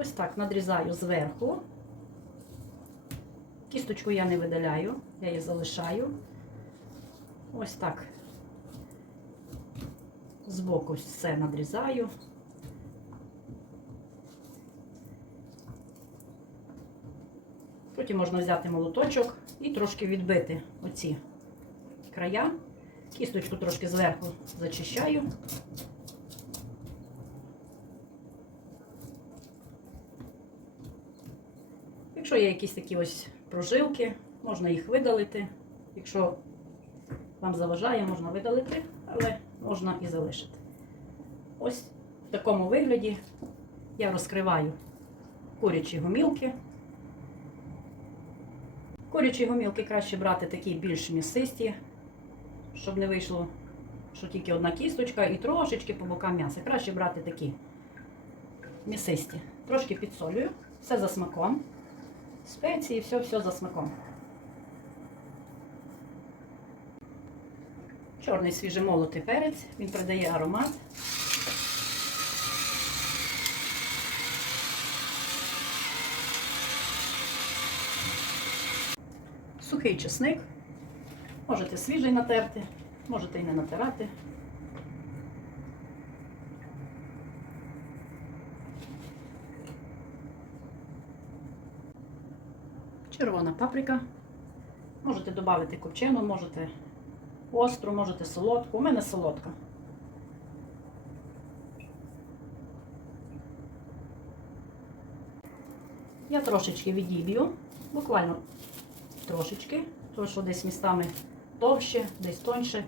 Ось так надрізаю зверху. Кісточку я не видаляю, я її залишаю. Ось так. Збоку все надрізаю. Потім можна взяти молоточок і трошки відбити оці края. Кісточку трошки зверху зачищаю. Якщо є якісь такі ось прожилки, можна їх видалити. Якщо вам заважає, можна видалити, але можна і залишити. Ось в такому вигляді я розкриваю курячі гомілки. Курячі гомілки краще брати такі більш м'ясисті, щоб не вийшло, що тільки одна кісточка і трошечки по бокам м'яса. Краще брати такі м'ясисті. Трошки підсолюю, все за смаком. Спеції, все-все за смаком. Чорний свіжий молотий перець, він придає аромат. Сухий чесник. Можете свіжий натерти, можете і не натирати. Червона паприка. Можете додати копчену, можете остру, можете солодку. У мене солодка. Я трошечки відіб'ю, буквально трошечки, тому що десь містами товще, десь тоньше,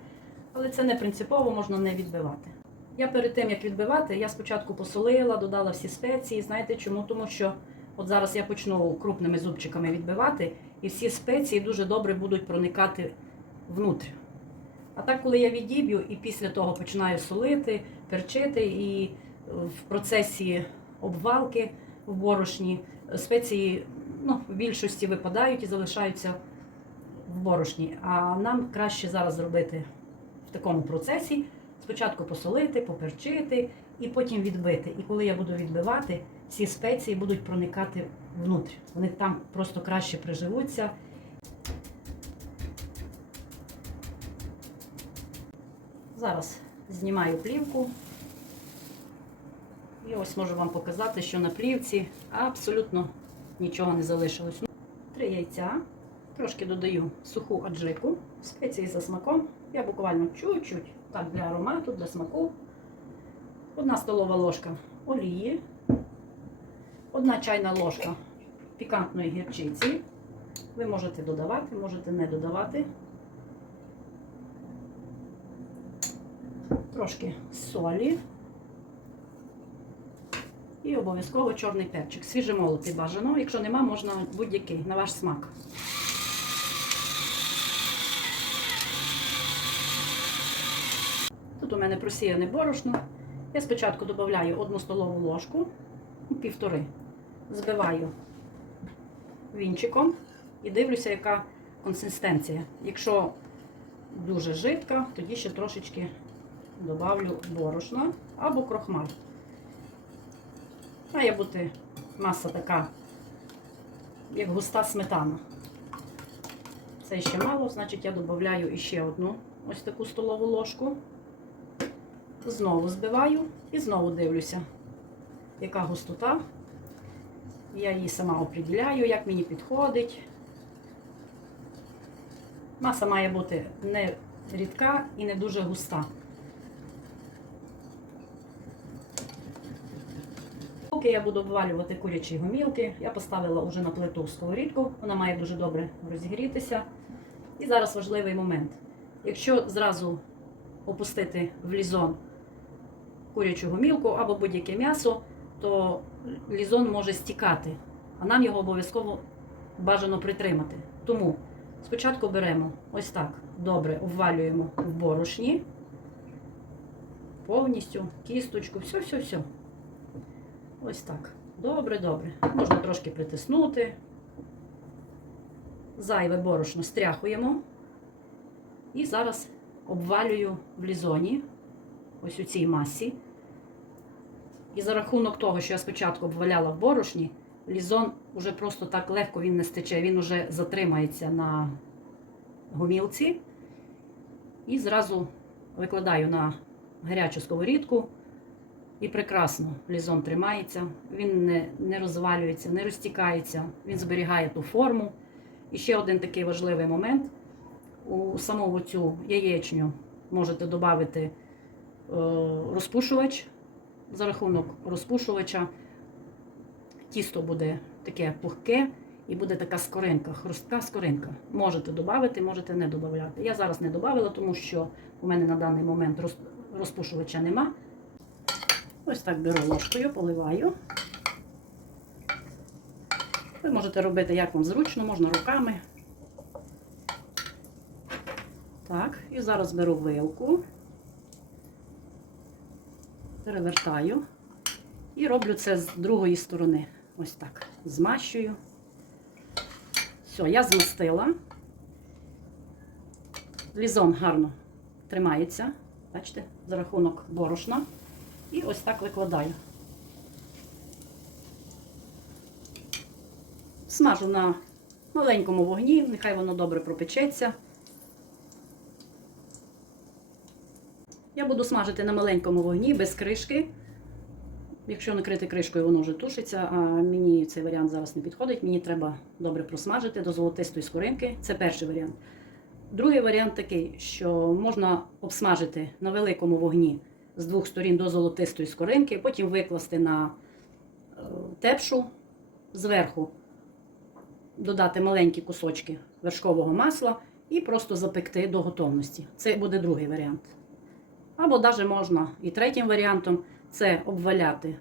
але це не принципово, можна не відбивати. Я перед тим, як відбивати, я спочатку посолила, додала всі спеції. Знаєте чому? Тому що от зараз я почну крупними зубчиками відбивати, і всі спеції дуже добре будуть проникати внутрь. А так, коли я відіб'ю і після того починаю солити, перчити, і в процесі обвалки в борошні спеції ну, в більшості випадають і залишаються в борошні. А нам краще зараз зробити в такому процесі. Спочатку посолити, поперчити і потім відбити. І коли я буду відбивати, всі спеції будуть проникати внутрь. Вони там просто краще приживуться. Зараз знімаю плівку. І ось можу вам показати, що на плівці абсолютно нічого не залишилось. Три яйця. Трошки додаю суху аджику, спеції за смаком. Я буквально чуть-чуть, так, для аромату, для смаку. Одна столова ложка олії, одна чайна ложка пікантної гірчиці. Ви можете додавати, можете не додавати. Трошки солі. І обов'язково чорний перчик. Свіжемолотий бажано. Якщо нема, можна будь-який на ваш смак. Тут у мене просіяне борошно. Я спочатку додаю одну столову ложку, півтори. Збиваю вінчиком і дивлюся, яка консистенція. Якщо дуже жидка, тоді ще трошечки додавлю борошна або крохмаль. Має бути маса така, як густа сметана. Це ще мало, значить я додаю іще одну ось таку столову ложку. Знову збиваю і знову дивлюся, яка густота. Я її сама оприділяю, як мені підходить. Маса має бути не рідка і не дуже густа. Поки я буду обвалювати курячі гомілки, я поставила вже на плиту сковорідку, вона має дуже добре розігрітися. І зараз важливий момент. Якщо зразу опустити в лізон курячу гомілку або будь-яке м'ясо, то лізон може стікати, а нам його обов'язково бажано притримати. Тому спочатку беремо ось так, добре обвалюємо в борошні, повністю, кісточку, все-все-все. Ось так. Добре, добре. Можна трошки притиснути. Зайве борошно стряхуємо. І зараз обвалюю в лізоні, ось у цій масі. І за рахунок того, що я спочатку обваляла в борошні, лізон уже просто так легко він не стече, він уже затримається на гумілці. І зразу викладаю на гарячу сковорідку. І прекрасно лізон тримається, він не, не розвалюється, не розтікається, він зберігає ту форму. І ще один такий важливий момент. У саму цю яєчню можете додати е, розпушувач. За рахунок розпушувача тісто буде таке пухке і буде така скоринка, хрустка скоринка. Можете додати, можете не додати. Я зараз не додавала, тому що у мене на даний момент розпушувача нема. Ось так беру ложкою, поливаю. Ви можете робити як вам зручно, можна руками. Так, і зараз беру вилку, перевертаю і роблю це з другої сторони. Ось так. Змащую. Все, я змастила. Лізон гарно тримається, бачите, за рахунок борошна. І ось так викладаю. Смажу на маленькому вогні, нехай воно добре пропечеться. Я буду смажити на маленькому вогні без кришки. Якщо накрити кришкою, воно вже тушиться, а мені цей варіант зараз не підходить. Мені треба добре просмажити до золотистої скоринки. Це перший варіант. Другий варіант такий, що можна обсмажити на великому вогні з двох сторін до золотистої скоринки, потім викласти на е, тепшу зверху, додати маленькі кусочки вершкового масла і просто запекти до готовності. Це буде другий варіант. Або навіть можна і третім варіантом це обваляти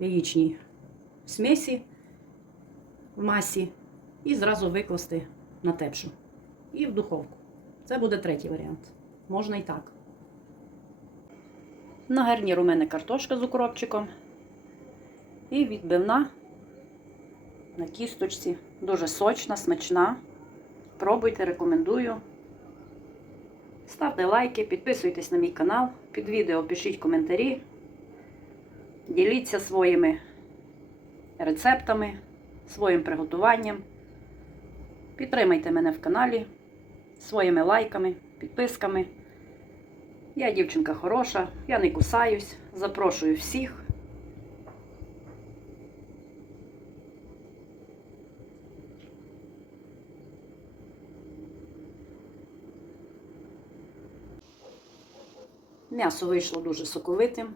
яєчні смесі в масі і зразу викласти на тепшу. І в духовку. Це буде третій варіант. Можна і так. На гарнір у мене картошка з укропчиком. І відбивна на кісточці. Дуже сочна, смачна. Пробуйте, рекомендую. Ставте лайки, підписуйтесь на мій канал. Під відео пишіть коментарі. Діліться своїми рецептами, своїм приготуванням. Підтримайте мене в каналі своїми лайками, підписками. Я дівчинка хороша, я не кусаюсь. Запрошую всіх. М'ясо вийшло дуже соковитим.